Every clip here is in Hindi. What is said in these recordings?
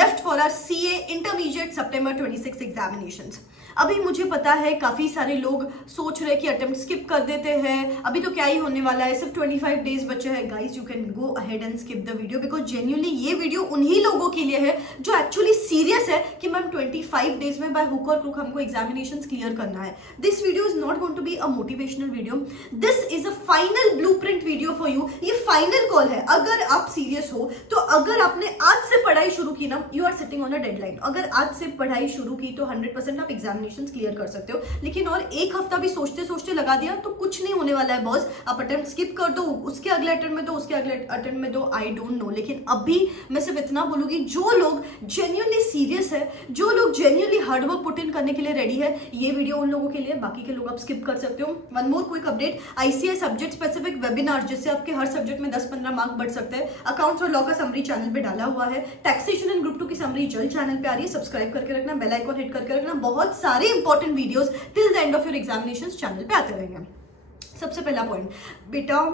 left for our CA Intermediate September 26 examinations. अभी मुझे पता है काफी सारे लोग सोच रहे कि अटेम्प्ट स्किप कर देते हैं, अभी तो क्या ही होने वाला है, सिर्फ 25 डेज बचे हैं. Guys you can go ahead and skip the video because genuinely ये वीडियो उन्हीं लोगों के लिए है जो एक्चुअली सीरियस है कि मैम 25 डेज में बाय हुक और क्रुक हमको एग्जामिनेशंस क्लियर करना है. This video is not going to be a motivational video, this is a final blueprint video for you. ये फाइनल कॉल है. अगर आप सीरियस हो तो अगर आपने आज से पढ़ाई शुरू की ना, you are sitting on a deadline. अगर आज से पढ़ाई शुरू की तो 100% आप एग्जामिनेशंस क्लियर कर सकते हो. लेकिन और एक हफ्ता भी सोचते सोचते लगा दिया तो कुछ नहीं होने वाला है बॉस. आप अटेम्प्ट स्किप कर दो, उसके अगले अटेम्प्ट में दो, उसके अगले अटेम्प्ट में दो, आई डोंट नो. लेकिन अभी मैं सिर्फ इतना बोलूंगी, जो लोग जेन्युइनली सीरियस है, जो लोग जेन्युइनली हार्डवर्क पुट इन करने के लिए रेडी है, ये वीडियो उन लोगों के लिए. बाकी के लोग आप स्किप कर सकते हो. One more quick update, ICAI subject specific webinar जिससे आपके हर सब्जेक्ट में 10-15 मार्क बढ़ सकते हैं, अकाउंट्स और लॉ का समरी चैनल पे डाला हुआ है. टैक्सेशन एंड ग्रुप 2 की समरी जल्द चैनल पे आ रही है. सब्सक्राइब करके रखना, बेल आइकॉन हिट करके रखना. बहुत सारे important videos till the end of your examinations channel पे आते रहेंगे. सबसे पहला पॉइंट, बेटा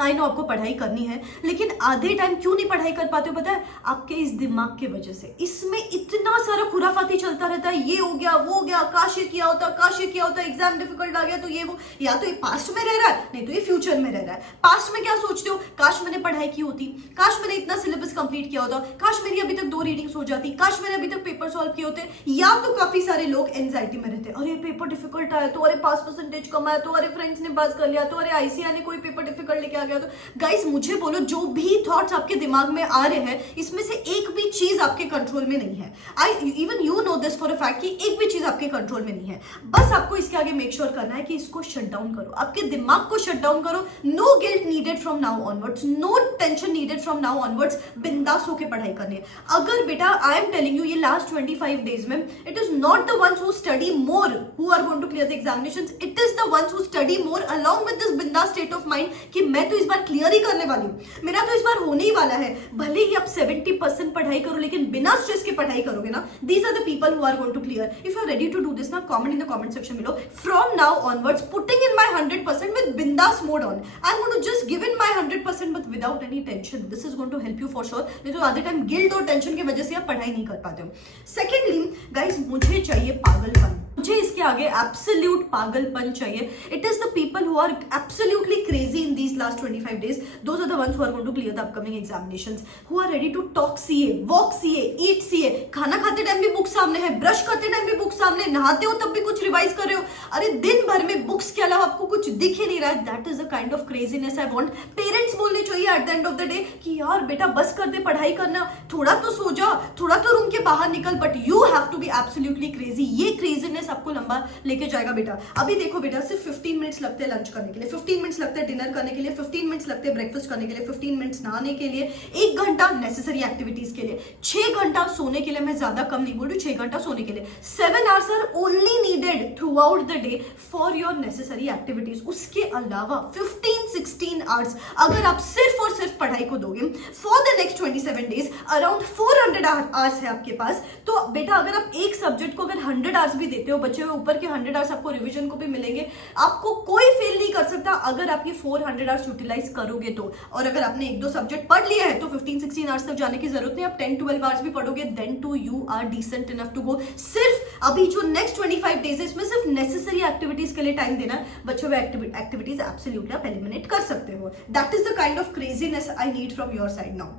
आई नो आपको पढ़ाई करनी है, लेकिन आधे टाइम क्यों नहीं पढ़ाई कर पाते हो पता है? आपके इस दिमाग की वजह से. इसमें इतना सारा खुराफाती चलता रहता है, ये हो गया, वो हो गया, काश ये किया होता, काश ये किया होता, एग्जाम डिफिकल्ट आ गया तो ये वो. या तो ये पास्ट में रह रहा है, नहीं तो ये फ्यूचर में रह रहा है. पास्ट में क्या सोचते हो? काश मैंने पढ़ाई की होती, काश मैंने इतना सिलेबस कंप्लीट किया होता, काश मेरी अभी तक 2 रीडिंग्स हो जाती, काश मैंने अभी तक पेपर सॉल्व किए होते. या तो काफी सारे लोग एंजाइटी में रहते हैं, अरे पेपर डिफिकल्ट आया तो, अरे पास परसेंटेज कम आया तो, अरे फ्रेंड्स ने पास कर लिया तो, अरे ICAI ने कोई पेपर डिफिकल्ट लेके आ गया तो. गाइस मुझे बोलो, जो भी थॉट्स आपके दिमाग में आ रहे हैं, इसमें से एक भी चीज आपके कंट्रोल में नहीं है. I even you know this for a fact कि एक भी चीज आपके कंट्रोल में नहीं है. बस आपको इसके आगे मेक श्योर करना है कि इसको शट डाउन करो, आपके दिमाग को शट डाउन करो. No guilt needed from now onwards, no tension needed from now onwards. बिंदास होके पढ़ाई करनी. अगर बेटा आई एम टेलिंग यू, ये लास्ट 25 डेज में it is not the ones who study more who are going to clear the examinations, it is the ones who study more along with this बिंदास स्टेट ऑफ माइंड कि मैं तो इस बार क्लियर ही करने वाली हूं, मेरा तो इस बार होने ही वाला है. भले ही आप 70% पढ़ाई करो, लेकिन बिना स्ट्रेस के पढ़ाई करोगे ना, these are the people who are going to clear. If you are ready to do this now, comment in the comment section below. From now onwards, putting in my 100% with bindas mode on. I'm going to just give in my 100% but without any tension. This is going to help you for sure. नहीं तो आधे टाइम गिल्ट और टेंशन की वजह से आप पढ़ाई नहीं कर पाते हो. सेकेंडली गाइस, मुझे चाहिए पागलपन. मुझे इसके आगे एब्सोल्यूट पागलपन चाहिए. It is the people who are absolutely crazy in these last 25 days. Those are the ones who are going to clear the upcoming examinations, who are ready to talk CA, walk CA, eat CA. खाना खाते टाइम भी बुक सामने है, ब्रश करते टाइम भी बुक सामने, नहाते हो तब भी कुछ रिवाइज कर रहे हो. अरे दिन भर में बुक्स के अलावा आपको कुछ दिख ही नहीं रहा है. That is the kind of craziness I want. Parents बोलने चाहिए at the end of the day कि यार बेटा बस कर दे पढ़ाई करना, थोड़ा तो सो जा, थोड़ा तो रूम के बाहर निकल. But you have to be absolutely crazy. ये क्रेजीनेस आपको लंबा लेके जाएगा बेटा. अभी देखो बेटा, सिर्फ 15 मिनट्स लगते हैं लंच करने के लिए, 15 मिनट्स लगते हैं डिनर करने के लिए, 15 मिनट्स लगते हैं ब्रेकफास्ट करने के लिए, 15 मिनट्स नहाने के लिए, 1 घंटा नेसेसरी एक्टिविटीज के लिए, 6 घंटा सोने के लिए. मैं ज्यादा कम नहीं बोल रही, 6 घंटा सोने के लिए. 7 hours are only needed throughout the day for your necessary activities. उसके अलावा 15-16 hours अगर आप सिर्फ और सिर्फ पढ़ाई को दोगे for the next 27 days, around 400 hours है आपके पास. तो बेटा अगर आप एक सब्जेक्ट को अगर 100 hours भी देते हो, बचे हुए ऊपर के 100 hours आपको रिविजन को भी मिलेंगे. आपको कोई फेल नहीं कर सकता अगर आप ये 400 hours यूटिलाइज करोगे तो. और अगर आपने 1-2 सब्जेक्ट पढ़ लिया है तो 15-16 hours तक जाने की जरूरत नहीं. आप 10-12 hours भी पढ़ोगे, then too you are decent enough to go. सिर्फ अभी जो नेक्स्ट 25 days है इसमें सिर्फ नेसेसरी एक्टिविटीज के लिए टाइम देना. बच्चे हुए एक्टिविटीज एब्सोल्युटली आप एलिमिनेट कर सकते हो. That is the kind of craziness I need from your side now.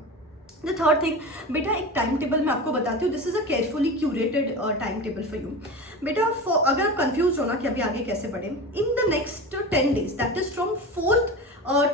The third thing, बेटा एक टाइम टेबल मैं आपको बताती हूँ. This is a carefully curated time table for you. बेटा अगर आप कंफ्यूज हो ना कि अभी आगे कैसे पढ़े, in the next 10 days, that is from 4th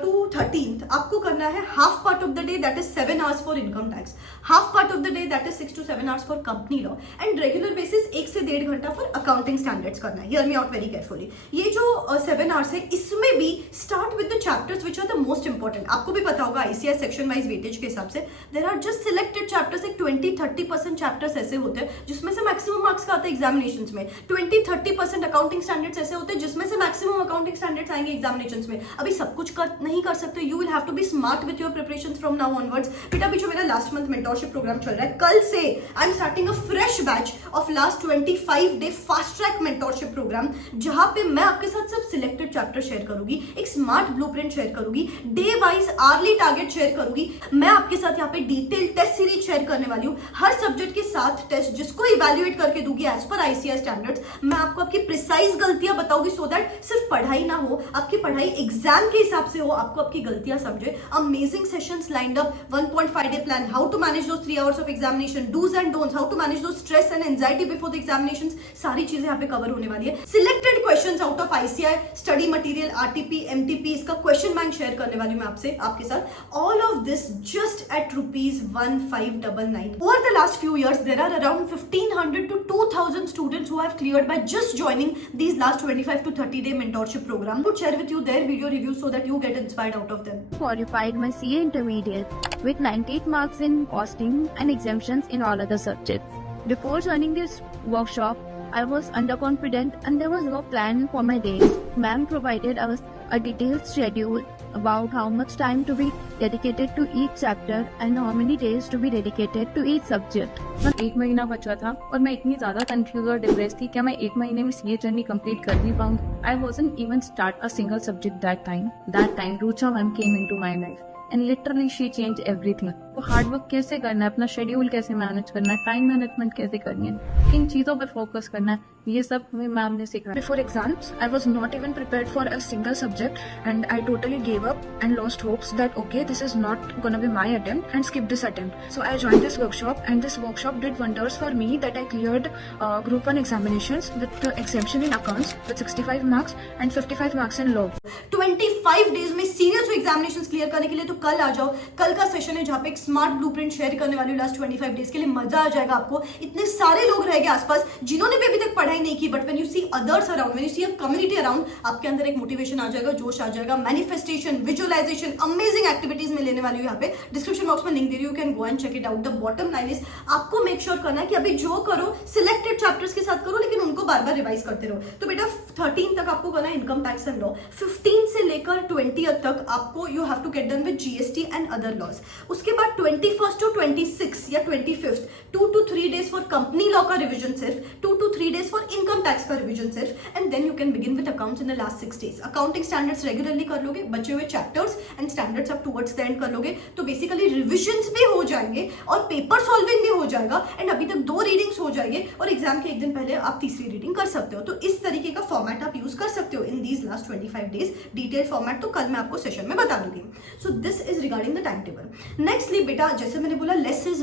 to 13th, आपको करना है half part of the day that is 7 hours for income tax, half part of the day that is 6 to 7 hours for company law, and regular basis 1 से 1.5 घंटा फॉर अकाउंटिंग स्टैंडर्ड्स करना है. Hear me out very carefully. ये जो 7 hours है इसमें भी start with the chapters which are the most important. आपको भी पता होगा ICAI सेक्शन वाइज वेटेज के हिसाब से there are just selected chapters. एक 20-30% चैप्टर्स ऐसे होते हैं जिसमें से मैक्सिमम मार्क्स का आता है एग्जामिनेशंस में. 20-30% अकाउंटिंग स्टैंडर्ड्स ऐसे होते हैं जिसमें से मैक्सिमम अकाउंटिंग स्टैंडर्ड्स आएंगे एग्जामिनेशंस में. अभी सब कुछ कर नहीं कर सकते, you will have to be smart with your preparation from now onwards. बेटा अभी जो मेरा लास्ट मंथ मेंटोरशिप प्रोग्राम चल रहा है, कल से I am starting a fresh batch of last 25 day fast track mentorship programme, जहां पे मैं आपके साथ सिर्फ सिलेक्टेड चैप्टर शेयर करूंगी, एक स्मार्ट ब्लूप्रिंट शेयर करूंगी, day wise early target share करूंगी। मैं आपके साथ यहाँ पे डिटेल टेस्ट सीरीज शेयर करने वाली हूँ, हर सब्जेक्ट के 7 टेस्ट जिसको इवैल्यूएट करके दूंगी एज पर आईसीआई स्टैंडर्ड्स। मैं आपको आपकी प्रिसाइज गलतियां बताऊंगी सो दैट सिर्फ पढ़ाई ना हो, आपकी पढ़ाई एग्जाम के हिसाब से हो, आपको आपकी गलतियां समझे। Amazing sessions lined up, 1.5 day plan, how to manage those 3 hours of examination, dos and don'ts, how to manage those stress and anxiety before the examinations, सारी चीजें यहाँ पे कवर होने वाली है। Selected questions out of ICAI study material, RTP, MTP, इसका क्वेश्चन बैंक शेयर करने वाली हूं मैं आपसे आपके साथ। All of this just at ₹1599। Over the last few years, there are around 1500 to 2000 students who have cleared by just joining these last 25 to 30 day mentorship program. I would share with you their video reviews so that you get inspired out of them. Qualified my CA intermediate with 98 marks in costing and exemptions in all other subjects. Before joining this workshop, I was underconfident and there was no plan for my days. Ma'am provided us a detailed schedule about how much time to be dedicated to each chapter and how many days to be dedicated to each subject. एक महीना बचा था और मैं इतनी ज़्यादा कंफ्यूज और डिप्रेस थी कि मैं एक महीने में ये जर्नी कंप्लीट कर नहीं पाऊँ। I wasn't even start a single subject that time. That time Rucha ma'am came into my life and literally she changed everything. तो हार्ड वर्क कैसे करना है, अपना शेड्यूल कैसे मैनेज करना है, टाइम मैनेजमेंट कैसे करनी है, किन चीज़ों पर फोकस करना है, ये सब हमें मैम ने सिखाया। Before exams, I was not even prepared for a single subject and I totally gave up and lost hopes that okay, this is not gonna be my attempt and skip this attempt. So I joined this workshop and this workshop did wonders for me that I cleared group 1 examinations with the exemption in accounts with 65 marks and 55 marks in law. 25 days में सीरियस एग्जामिनेशंस क्लियर करने के लिए तो कल आ जाओ। कल का सेशन है जहां पे एक स्मार्ट ब्लूप्रिंट शेयर करने वाली हूं लास्ट 25 डेज के लिए। मजा आ जाएगा आपको। इतने सारे लोग रहेंगे आसपास जिन्होंने भी अभी तक पढ़ाई नहीं की, but when you see others around, when you see a community around, आपके अंदर एक मोटिवेशन आ जाएगा, जोश आ जाएगा, मैनिफेस्टेशन, विजुअलाइजेशन, अमेजिंग एक्टिविटीज में लेने वाली हूं। यहाँ पे डिस्क्रिप्शन बॉक्स में लिंक दे रही हूं, you can go and check it out. The bottom line is आपको मेक श्योर करना है कि अभी जो करो सिलेक्टेड चैप्टर्स के साथ करो, लेकिन उनको बार बार रिवाइज करते रहो। तो बेटा 13 तक आपको करना है इनकम टैक्स एंड लॉ, 15 से लेकर 20 तक आपको you have to get done with GST and other laws. उसके बाद 21 टू 26 या 25 2 to 3 days for company law का रिवीजन सिर्फ, 2 to 3 days for income tax का रिवीजन सिर्फ, and then you can begin with accounts in the last 6 days. Accounting standards regularly कर लोगे, बचे हुए चैप्टर्स एंड स्टैंडर्ड्स आप टुवर्ड्स द एंड कर लोगे, तो बेसिकली रिविजन्स भी हो जाएंगे और पेपर सॉल्विंग भी हो जाएगा, एंड अभी तक 2 रीडिंग्स हो जाएंगे और एग्जाम के एक दिन पहले आप तीसरी रीडिंग कर सकते हो। तो इस तरीके का फॉर्मेट आप यूज कर सकते हो in these last 25 days. Detail format तो कल मैं आपको सेशन में बता दूंगी। So this is regarding the time table. Nextly बेटा, जैसे मैंने बोला less is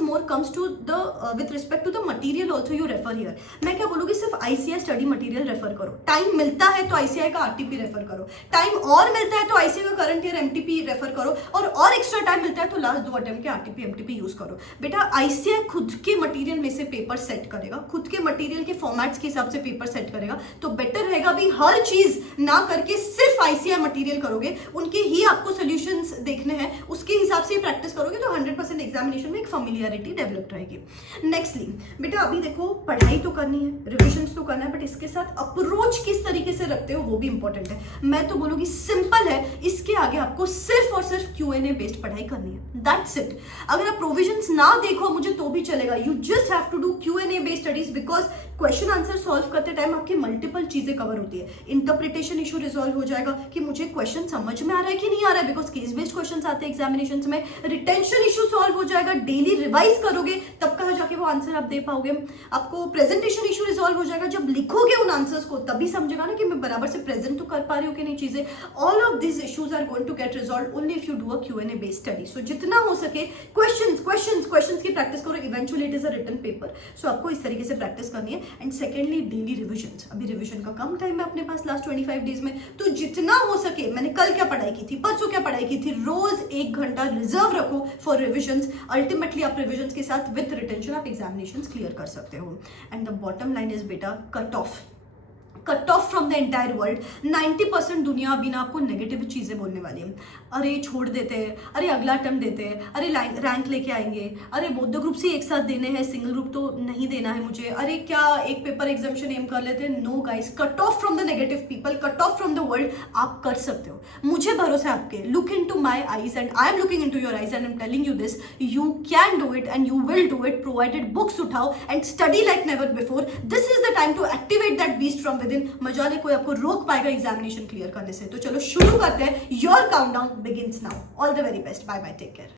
more comes to the with respect to the material also you refer here. मैं क्या बोलूंगी, सिर्फ आईसीआई स्टडी मटेरियल रेफर करो। टाइम मिलता है तो आईसीआई का आरटीपी रेफर करो, टाइम और मिलता है तो आईसीआई का करंट ईयर एमटीपी रेफर करो, और एक्स्ट्रा टाइम मिलता है तो लास्ट 2 अटेम्प्ट के आरटीपी एमटीपी यूज करो। बेटा आईसीआई खुद के मटेरियल में से पेपर सेट करेगा, खुद के मटेरियल के फॉर्मेट्स के हिसाब से पेपर सेट करेगा, तो बेटर रहेगा भी हर चीज ना करके सिर्फ आईसीआई मटेरियल करोगे, उनके ही आपको सॉल्यूशंस देखने हैं, उसके हिसाब से प्रैक्टिस करोगे तो 100% एग्जामिनेशन में एक फैमिलियरिटी डेवलप रहेगी। नेक्स्टली बेटा, अभी देखो पढ़ाई तो करनी है, रिविजन्स तो करना है, बट इसके साथ अप्रोच किस तरीके से रखते हो वो भी इंपॉर्टेंट है। मैं तो बोलूंगी सिंपल है, इसके आगे आपको सिर्फ और सिर्फ क्यूएनए बेस्ड पढ़ाई करनी है, दैट्स इट। अगर आप प्रोविजंस ना देखो मुझे तो भी चलेगा, you just have to do Q and A based studies, because question answer solve करते टाइम आपकी मल्टीपल चीजें कवर होती है। इंटरप्रिटेशन इशू रिजॉल्व हो जाएगा कि मुझे क्वेश्चन समझ में आ रहा है कि नहीं आ रहा है, बिकॉज केस बेस्ड क्वेश्चन आते हैं एग्जामिनेशंस में। रिटेंशन इशू सॉल्व हो जाएगा, डेली रिवाइज करोगे तब कहा जाके वो आंसर आप दे पाओगे। आपको प्रेजेंटेशन इशू रिजॉल्व हो जाएगा, जब लिखोगे उन आंसर्स को तभी समझेगा ना कि मैं बराबर से प्रेजेंट तो कर पा रही हूँ कि नहीं चीजें। All of this issues are going to get resolve only if you do a Q and A based study. So जितना हो सके क्वेश्चंस की प्रैक्टिस करो, eventually it is a written paper. So आपको इस तरीके से प्रैक्टिस करनी है। And secondly daily revisions. अभी रिविजन का कम टाइम है अपने पास लास्ट 25 डेज में, तो जितना हो सके, मैंने कल क्या पढ़ाई की थी, परसों क्या पढ़ाई की थी, रोज 1 घंटा रिजर्व रखो फॉर रिविजन्स। अल्टीमेटली आप रिविजन्स के साथ विद रिटेंशन आप एग्जामिनेशंस क्लियर कर सकते हो। And the bottom line is बेटा, cut off cut off from the entire world. 90% दुनिया अभी ना आपको नेगेटिव चीजें बोलने वाली है। अरे छोड़ देते हैं, अरे अगला अटेम्प्ट देते हैं, अरे रैंक लेके आएंगे, अरे बोथ द ग्रुप से एक साथ देने हैं, सिंगल ग्रुप तो नहीं देना है मुझे, अरे क्या एक पेपर एग्जामिनेशन एम कर लेते हैं। No guys, cut off from the negative people, cut off from the world. आप कर सकते हो, मुझे भरोसा है आपके। Look into my eyes and I am looking into your eyes and I am telling you this, you can do it and you will do it, provided books उठाओ and study like never before. This is the time to activate that beast from with in. मजा ले कोई आपको रोक पाएगा एग्जामिनेशन क्लियर करने से। तो चलो शुरू करते हैं। Your countdown begins now. All the very best, bye bye, take care.